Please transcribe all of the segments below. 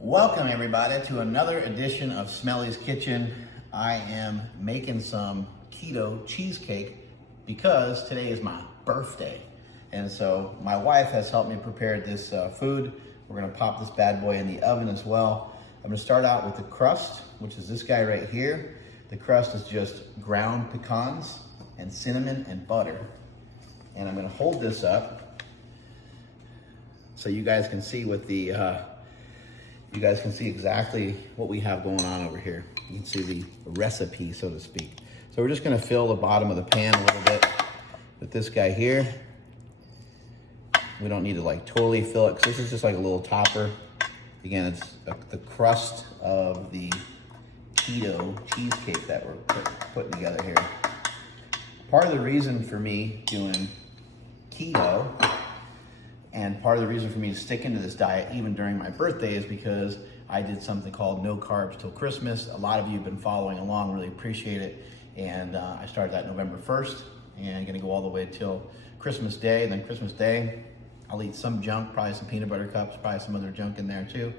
Welcome everybody to another edition of Smelly's Kitchen. I am making some keto cheesecake because today is my birthday. And so my wife has helped me prepare this food. We're gonna pop this bad boy in the oven as well. I'm gonna start out with the crust, which is this guy right here. The crust is just ground pecans and cinnamon and butter. And I'm gonna hold this up so you guys can see what the you guys can see exactly what we have going on over here. You can see the recipe, so to speak. So we're just gonna fill the bottom of the pan a little bit with this guy here. We don't need to like totally fill it because this is just like a little topper. Again, it's the crust of the keto cheesecake that we're putting together here. Part of the reason for me doing keto and part of the reason for me to stick into this diet even during my birthday is because I did something called No Carbs Till Christmas. A lot of you have been following along, really appreciate it. And I started that November 1st and gonna go all the way till Christmas Day. And then Christmas Day, I'll eat some junk, probably some peanut butter cups, probably some other junk in there too.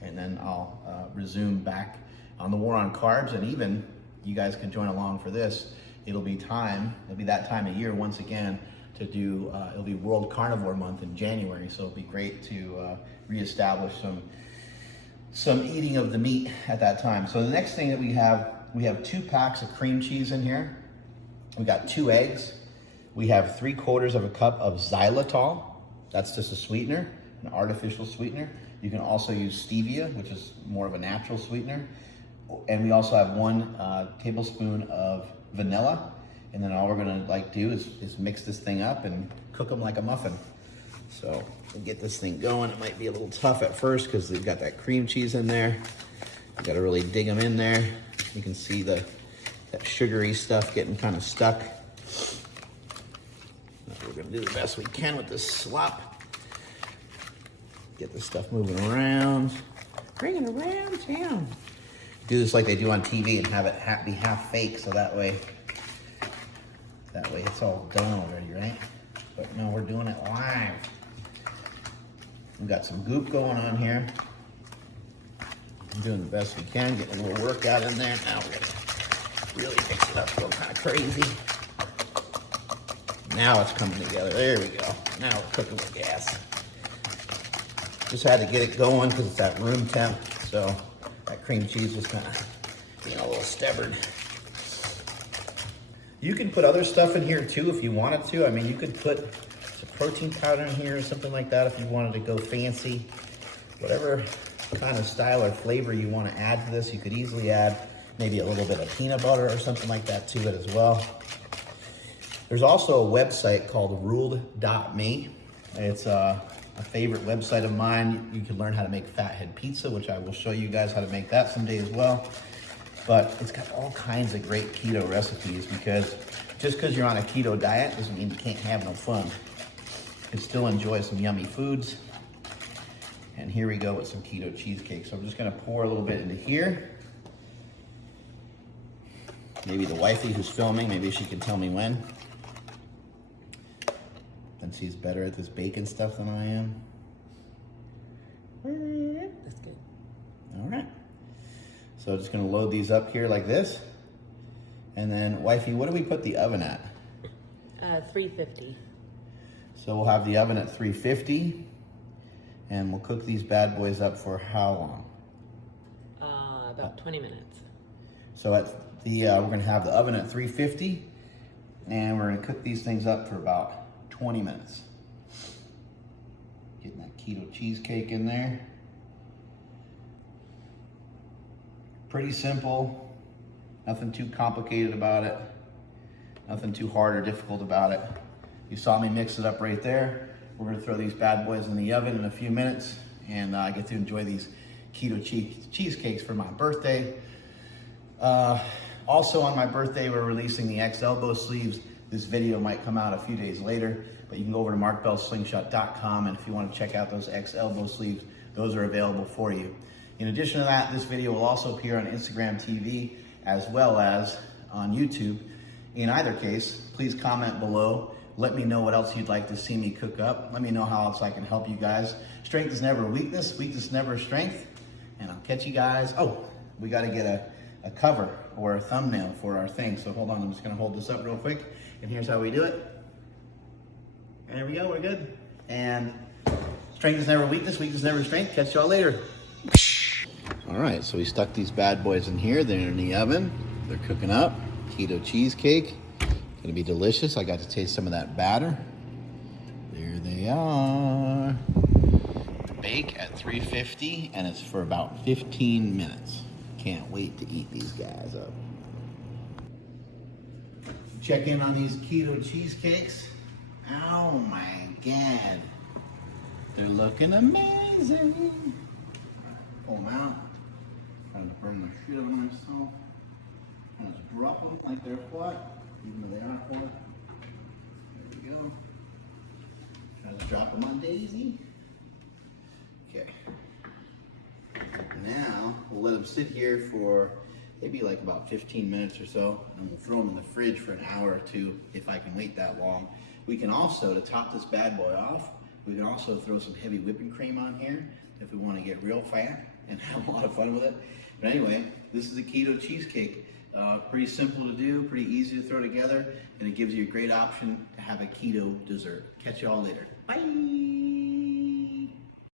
And then I'll resume back on the war on carbs. And even you guys can join along for this. It'll be that time of year once again to do, it'll be World Carnivore Month in January, so it'll be great to reestablish some eating of the meat at that time. So the next thing that we have 2 packs of cream cheese in here. We got 2 eggs. We have 3/4 of a cup of xylitol. That's just a sweetener, an artificial sweetener. You can also use stevia, which is more of a natural sweetener. And we also have 1 tablespoon of vanilla. And then all we're gonna do is mix this thing up and cook them like a muffin. So we'll get this thing going. It might be a little tough at first because they've got that cream cheese in there. You gotta really dig them in there. You can see that sugary stuff getting kind of stuck. We're gonna do the best we can with this slop. Get this stuff moving around. Bring it around town. Do this like they do on TV and have it be half fake, so that way it's all done already, right? But no, we're doing it live. We've got some goop going on here. I'm doing the best we can, getting a little workout in there. Now we're gonna really mix it up, go kind of crazy. Now it's coming together, there we go. Now we're cooking with gas. Just had to get it going because it's at room temp, so that cream cheese was kind of being a little stubborn. You can put other stuff in here too if you wanted to. I mean, you could put some protein powder in here or something like that if you wanted to go fancy. Whatever kind of style or flavor you want to add to this, you could easily add maybe a little bit of peanut butter or something like that to it as well. There's also a website called ruled.me. It's a favorite website of mine. You can learn how to make fathead pizza, which I will show you guys how to make that someday as well. But it's got all kinds of great keto recipes because just because you're on a keto diet doesn't mean you can't have no fun. You can still enjoy some yummy foods. And here we go with some keto cheesecake. So I'm just gonna pour a little bit into here. Maybe the wifey who's filming, maybe she can tell me when. And she's better at this bacon stuff than I am. That's good. All right. So just gonna load these up here like this. And then, wifey, what do we put the oven at? 350. So we'll have the oven at 350. And we'll cook these bad boys up for how long? About 20 minutes. So at we're gonna have the oven at 350. And we're gonna cook these things up for about 20 minutes. Getting that keto cheesecake in there. Pretty simple, nothing too complicated about it, nothing too hard or difficult about it. You saw me mix it up right there. We're gonna throw these bad boys in the oven in a few minutes and I get to enjoy these keto cheesecakes for my birthday. Also on my birthday, we're releasing the X elbow sleeves. This video might come out a few days later, but you can go over to markbellslingshot.com and if you wanna check out those X elbow sleeves, those are available for you. In addition to that, this video will also appear on Instagram TV as well as on YouTube. In either case, please comment below. Let me know what else you'd like to see me cook up. Let me know how else I can help you guys. Strength is never weakness, weakness never strength. And I'll catch you guys. Oh, we got to get a cover or a thumbnail for our thing. So hold on, I'm just gonna hold this up real quick. And here's how we do it. There we go, we're good. And strength is never weakness, weakness is never strength. Catch y'all later. All right, so we stuck these bad boys in here. They're in the oven. They're cooking up. Keto cheesecake. Gonna be delicious. I got to taste some of that batter. There they are. Bake at 350, and it's for about 15 minutes. Can't wait to eat these guys up. Check in on these keto cheesecakes. Oh my God. They're looking amazing. Pull them out. Trying to burn the shit out of myself. And just drop them like they're hot, even though they aren't hot. There we go. Try to drop them on Daisy. Okay. Now we'll let them sit here for maybe like about 15 minutes or so, and we'll throw them in the fridge for an hour or two if I can wait that long. We can also, to top this bad boy off, we can also throw some heavy whipping cream on here if we want to get real fat and have a lot of fun with it. But anyway, this is a keto cheesecake. Pretty simple to do, pretty easy to throw together, and it gives you a great option to have a keto dessert. Catch you all later. Bye.